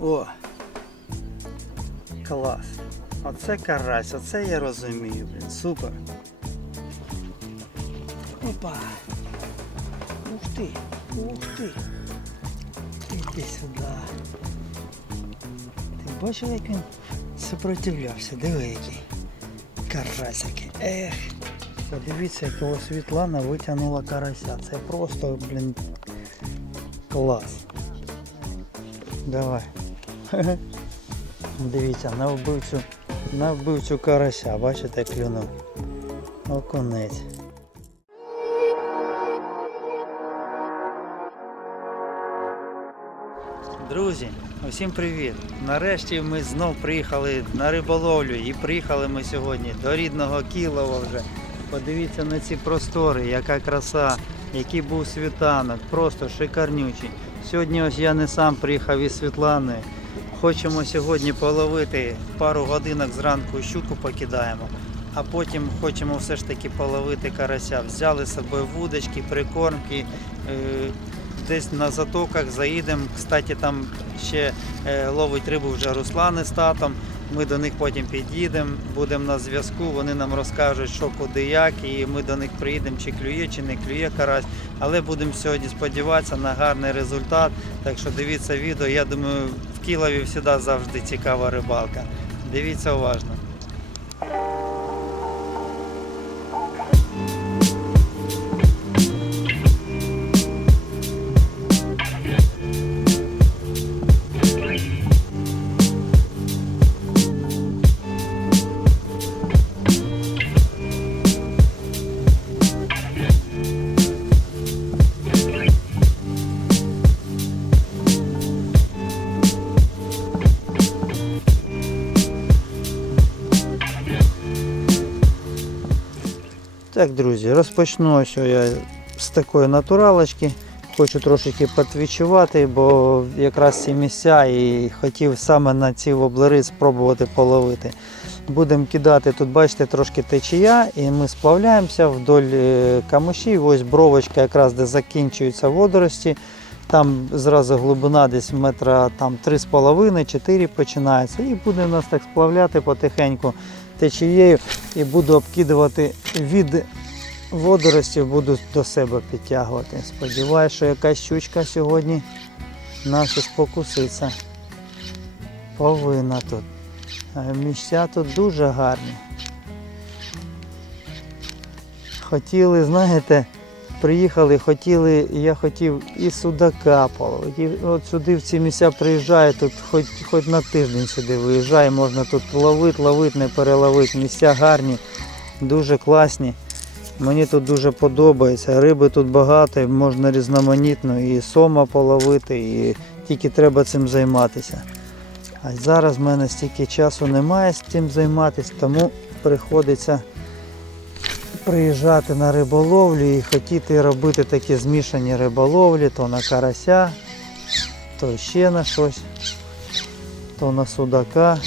О! Клас. Оце карась, оце я розумію, блін. Супер. Опа. Ух ти, ух ти. Іди сюди. Ти бачив, як він сопротивлявся? Диви який. Карасики. Ех. Подивіться, якого Світлана витягнула карася. Це просто, блін, клас. Давай. Дивіться, на вбивцю, на вбивцю карася, бачите, клюнув. Окунець. Друзі, усім привіт! Нарешті ми знов приїхали на риболовлю і приїхали ми сьогодні до рідного Кілова вже. Подивіться на ці простори, яка краса, який був світанок, просто шикарнючий. Сьогодні ось я не сам приїхав із Світланою. Хочемо сьогодні половити пару годинок зранку щуку покидаємо, а потім хочемо все ж таки половити карася. Взяли з собою вудочки, прикормки. е, Десь на затоках заїдемо. Кстати, там ще е, ловить рибу вже Руслани з татом. Ми до них потім під'їдемо, будемо на зв'язку, вони нам розкажуть, що куди як, і ми до них приїдемо, чи клює, чи не клює карась. Але будемо сьогодні сподіватися на гарний результат. Так що дивіться відео. Я думаю, в Кілові завжди завжди цікава рибалка. Дивіться уважно. Так, друзі, розпочну ось я з такої натуралочки. Хочу трошки підвідчувати, бо якраз ці місця і хотів саме на ці воблери спробувати половити. Будемо кидати, тут бачите, трошки течія, і ми сплавляємося вдоль е, камушів. Ось бровочка, якраз де закінчуються водорості. Там зразу глибина десь метра 3,5-4 починається. І буде нас так сплавляти потихеньку течією і буду обкидувати від водоростів, буду до себе підтягувати. Сподіваюся, що якась щучка сьогодні наша спокуситься. Повинна тут. Місця тут дуже гарні. Хотіли, знаєте, приїхали, хотіли, я хотів і судака половити. От сюди в ці місця приїжджаю, тут хоч, хоч на тиждень сюди виїжджаю, можна тут ловити, ловити, не переловити. Місця гарні, дуже класні. Мені тут дуже подобається. Риби тут багато, можна різноманітно і сома половити, і тільки треба цим займатися. А зараз в мене стільки часу немає з цим займатися, тому приходиться приїжджати на риболовлю і хотіти робити такі змішані риболовлі, то на карася, то ще на щось, то на судака.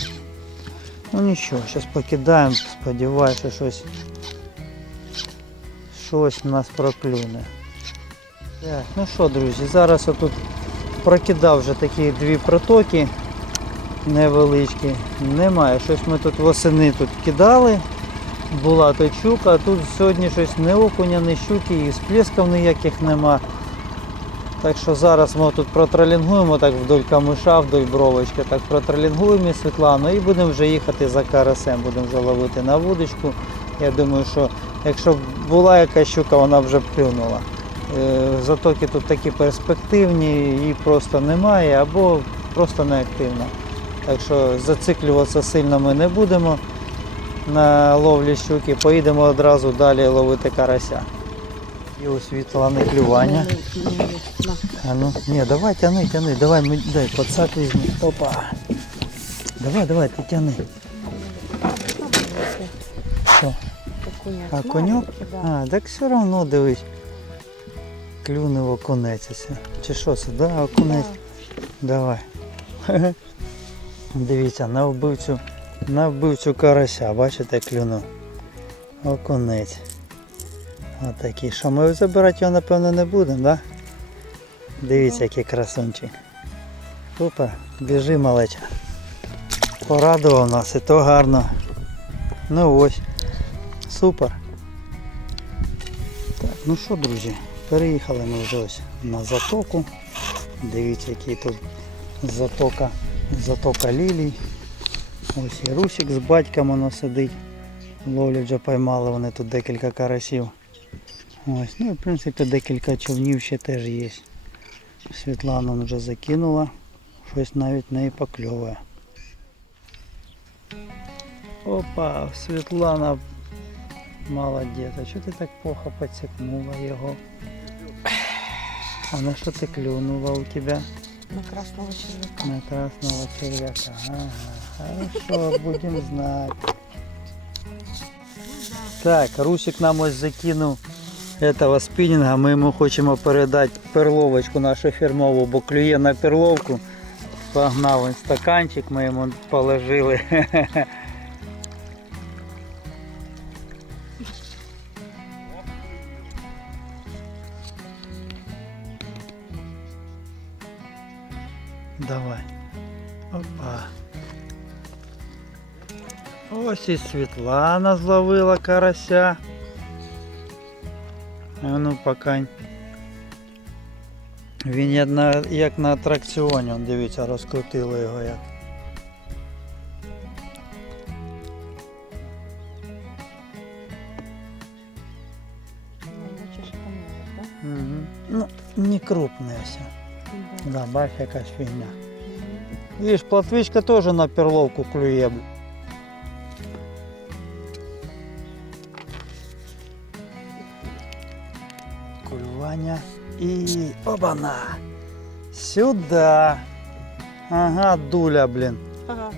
Ну нічого, зараз покидаємо, сподіваюся, що щось, щось нас проклюне. Так, ну що, друзі, зараз отут прокидав вже такі дві протоки невеличкі. Немає. Щось ми тут восени тут кидали була то щука, а тут сьогодні щось не окуня, не щуки і сплесків ніяких нема. Так що зараз ми тут протролінгуємо так вдоль камиша, вдоль бровочки, так протролінгуємо Світлану і будемо вже їхати за карасем, будемо вже ловити на вудочку. Я думаю, що якщо б була якась щука, вона вже б клюнула. Е, Затоки тут такі перспективні, її просто немає або просто неактивна. Так що зациклюватися сильно ми не будемо на ловлі щуки, поїдемо одразу далі ловити карася. І у Світлани клювання. А ну, ні, давай тяни, тяни, давай, ми- дай, подсак візьми. Опа. Давай, давай, ти тяни. Що? А коньок? А, так все одно дивись. Клюнув окунець. ось. Чи що це? Да, окунець. Давай. Дивіться, на вбивцю, на вбивцю карася, бачите, клюнув. Окунець. Отакий. Що ми забирати його напевно не будемо, да? Дивіться, який красунчик. Супер, біжи малеча. Порадував нас і то гарно. Ну ось. Супер. Так, ну що, друзі, переїхали ми вже ось на затоку. Дивіться, який тут затока, затока лілій. Ось і Русик з батьком воно сидить. Ловлю вже поймали вони тут декілька карасів. Ось, ну і в принципі декілька човнів ще теж є. Світлана вже закинула, щось навіть не покльовує. Опа, Світлана молодець. А чого ти так плохо підсікнула його? А на що ти клюнула у тебе? На красного червяка. На красного червяка. Ага, хорошо, будем знать. Так, Русик нам ось закинув этого спінінга. Ми йому хочемо передати перловочку нашу фірмову, бо клює на перловку. Погнав він стаканчик, ми йому положили. Давай. Опа. Ось і Світлана зловила карася. А ну покань. Він як на, як на атракціоні, он, дивіться, розкрутили його як. Ну? Угу. Ну, не крупне все. Да. Бач, якась фігня. Видиш, платвичка теж на перловку клює. Обана. Сюди. Ага, дуля, блін. Ага.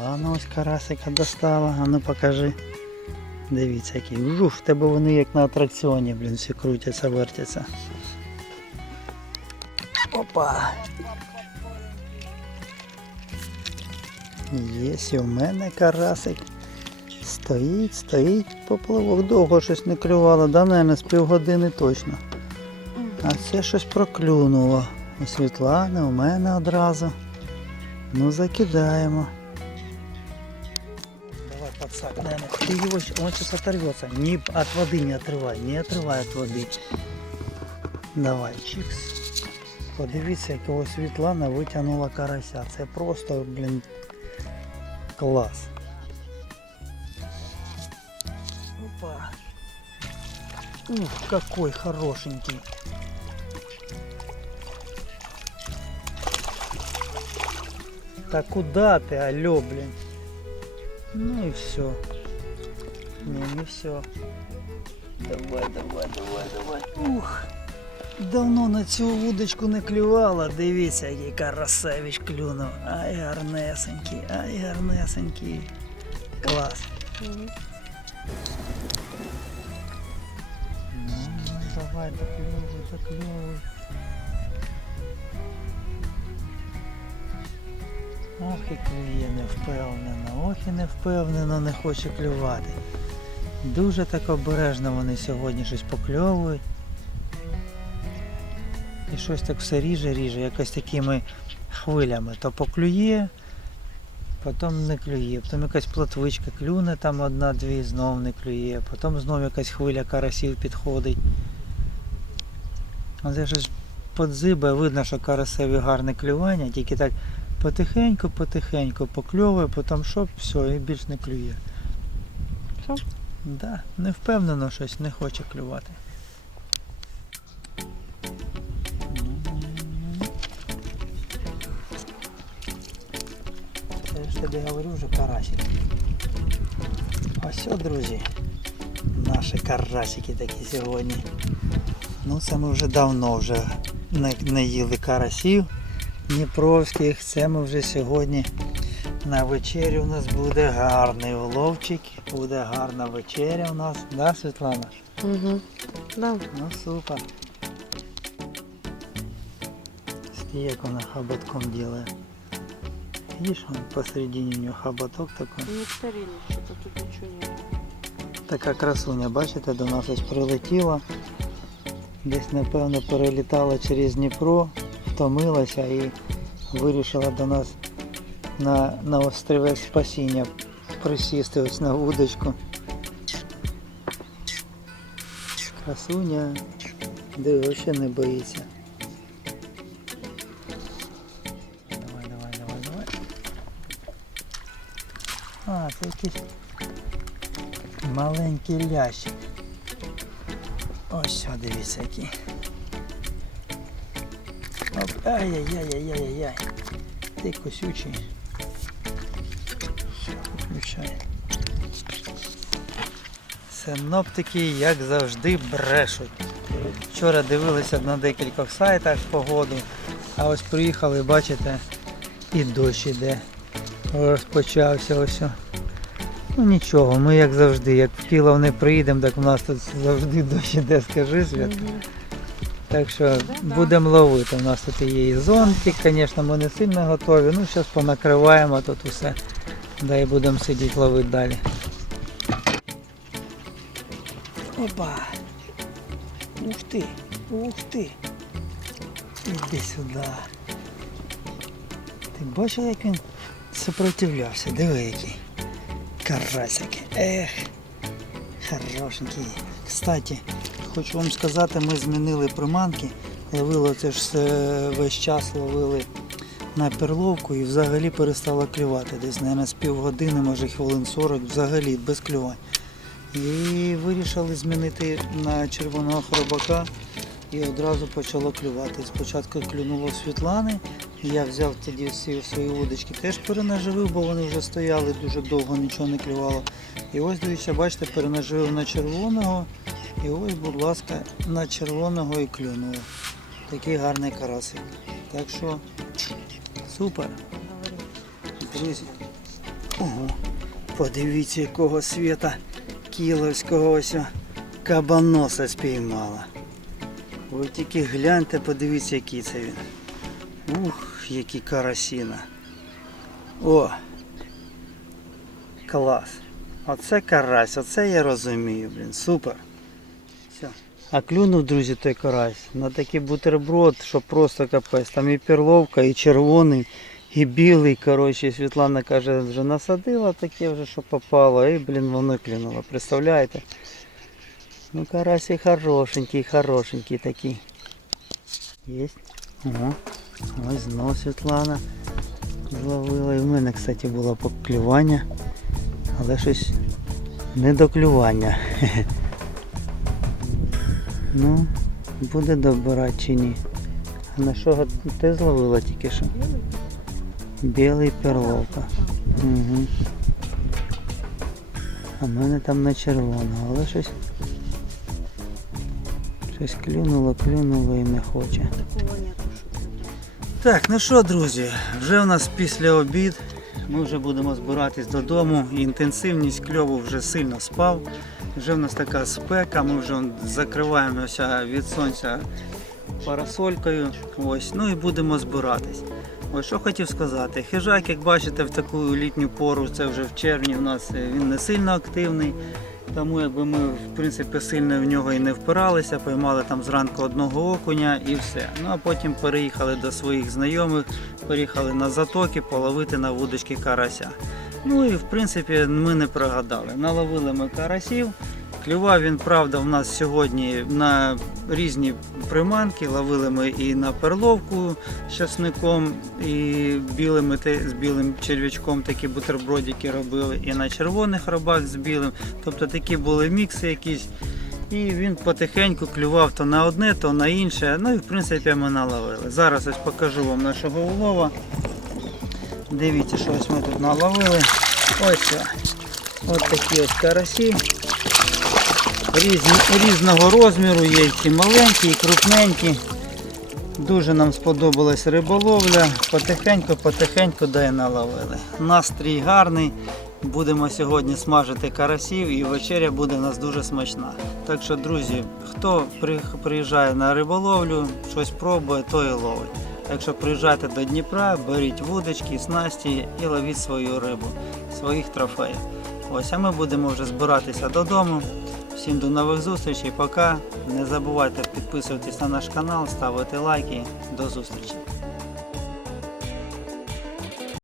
Ладно, ось карасика достала. А ну покажи. Дивіться, який. Жух, в тебе вони як на атракціоні, блін, всі крутяться, вертяться. Опа. Єсть і у мене карасик. Стоїть, стоїть, поплавок. Довго щось не клювало, да, наверное, з півгодини точно. А це щось проклюнуло. У Світлани, у мене одразу. Ну закидаємо. Давай подсак, наверное. Ты его, щ- он сейчас оторвется. Не, от воды не отрывай, не отрывай от воды. Давай, чикс. Подивіться, якого Світлана витягнула карася. Це просто, блін, клас. Ух, какой хорошенький. Да куда ты, алло, блин? Ну и все. Не, не все. Давай, давай, давай, давай. Ух. Давно на цю вудочку не клювала. Дивіться, який карасевич клюнув. Ай, гарнесенький, ай, гарнесенький. Клас. Ну, давай, докльовуй, докльовуй. Ох і клює невпевнено, ох і невпевнено не хоче клювати. Дуже так обережно вони сьогодні щось покльовують. І щось так все ріже, ріже, якось такими хвилями. То поклює, потім не клює, потім якась плотвичка клюне, там одна-дві, знов не клює, потім знов якась хвиля карасів підходить. Оце щось подзибає, видно, що карасеві гарне клювання, тільки так потихеньку, потихеньку покльовує, потім що, все, і більш не клює. Все? Да, не впевнено щось, не хоче клювати. Я ж тобі говорю вже карасик. Ось, друзі. Наші карасики такі сьогодні. Ну це ми вже давно вже не, не їли карасів дніпровських. Це ми вже сьогодні на вечерю у нас буде гарний уловчик, буде гарна вечеря у нас, да, Світлана? Угу. Да. Ну супер. Смотри, як вона хоботком делает. Видишь, он посередине у нее хоботок такой. Нектарин, что-то тут ничего нет. Така красуня, бачите, до нас ось прилетіла. Десь, напевно, перелітала через Дніпро, втомилася і вирішила до нас на, на острівець спасіння присісти ось на удочку. Красуня, диви, взагалі не боїться. Давай, давай, давай, давай. А, це якийсь маленький лящик. Ось, дивіться. Оп, ай-яй-яй-яй-яй-яй. Ти косючий. Все, включай. Синоптики, як завжди, брешуть. Вчора дивилися на декількох сайтах погоду, а ось приїхали, бачите, і дощ іде. Розпочався ось. Ну нічого, ми як завжди, як в Кілов не приїдемо, так у нас тут завжди дощ іде, скажи свят. Так що будемо ловити. У нас тут є і зонтик, звісно, ми не сильно готові. Ну, зараз понакриваємо тут усе. Да і будемо сидіти ловити далі. Опа! Ух ти! Ух ти! Іди сюди. Ти бачив, як він сопротивлявся? Диви який. Карасики. Ех. Хорошенький. Кстати, хочу вам сказати, ми змінили приманки. Ловили це ж весь час ловили на перловку і взагалі перестало клювати. Десь, мабуть, з півгодини, може хвилин 40, взагалі без клювань. І вирішили змінити на червоного хробака і одразу почало клювати. Спочатку клюнуло Світлани, я взяв тоді всі свої удочки, теж перенаживив, бо вони вже стояли дуже довго, нічого не клювало. І ось дивіться, бачите, перенаживив на червоного. І ось, будь ласка, на червоного і клюнуло. Такий гарний карасик. Так що супер. Друзі. Ого, подивіться, якого світа кіловського ось кабаноса спіймала. Ви тільки гляньте, подивіться, який це він. Ух, який карасіна. О! Клас. Оце карась, оце я розумію, блін, супер. Все. А клюнув, друзі, той карась на такий бутерброд, що просто капець. Там і перловка, і червоний, і білий. Коротше, Світлана каже, вже насадила таке вже, що попало, і, блін, воно клюнуло. Представляєте? Ну, карась і хорошенький, хорошенький такий. Єсть. Ого. Ось знов Світлана зловила. І в мене, кстати, було поклювання, але щось не до клювання. Ну, буде добирати чи ні. А на що ти зловила тільки що? Білий? Перловка. Угу. А в мене там на червоного, але щось. Щось клюнуло, клюнуло і не хоче. Такого нету. Так, ну що, друзі, вже у нас після обід. Ми вже будемо збиратись додому. Інтенсивність кльову вже сильно спав. Вже в нас така спека, ми вже закриваємося від сонця парасолькою. Ось, ну і будемо збиратись. Ось що хотів сказати. Хижак, як бачите, в таку літню пору, це вже в червні, у нас е, він не сильно активний. Тому якби ми в принципі сильно в нього і не впиралися, поймали там зранку одного окуня і все. Ну а потім переїхали до своїх знайомих, переїхали на затоки половити на вудочки карася. Ну і в принципі ми не прогадали. Наловили ми карасів. Клював він, правда, в нас сьогодні на різні приманки. Ловили ми і на перловку з часником, і білими, з білим черв'ячком такі бутербродики робили, і на червоних робах з білим. Тобто такі були мікси якісь. І він потихеньку клював то на одне, то на інше. Ну і в принципі ми наловили. Зараз ось покажу вам нашого улова. Дивіться, що ось ми тут наловили. Ось. Ось такі ось карасі. Різні, різного розміру є і маленькі, і крупненькі. Дуже нам сподобалась риболовля. Потихеньку, потихеньку да й наловили. Настрій гарний. Будемо сьогодні смажити карасів і вечеря буде у нас дуже смачна. Так що, друзі, хто приїжджає на риболовлю, щось пробує, то і ловить. Якщо приїжджаєте до Дніпра, беріть вудочки, снасті і ловіть свою рибу, своїх трофеїв. Ось, а ми будемо вже збиратися додому. Всім до нових зустрічей. Пока. Не забувайте підписуватись на наш канал, ставити лайки. До зустрічі.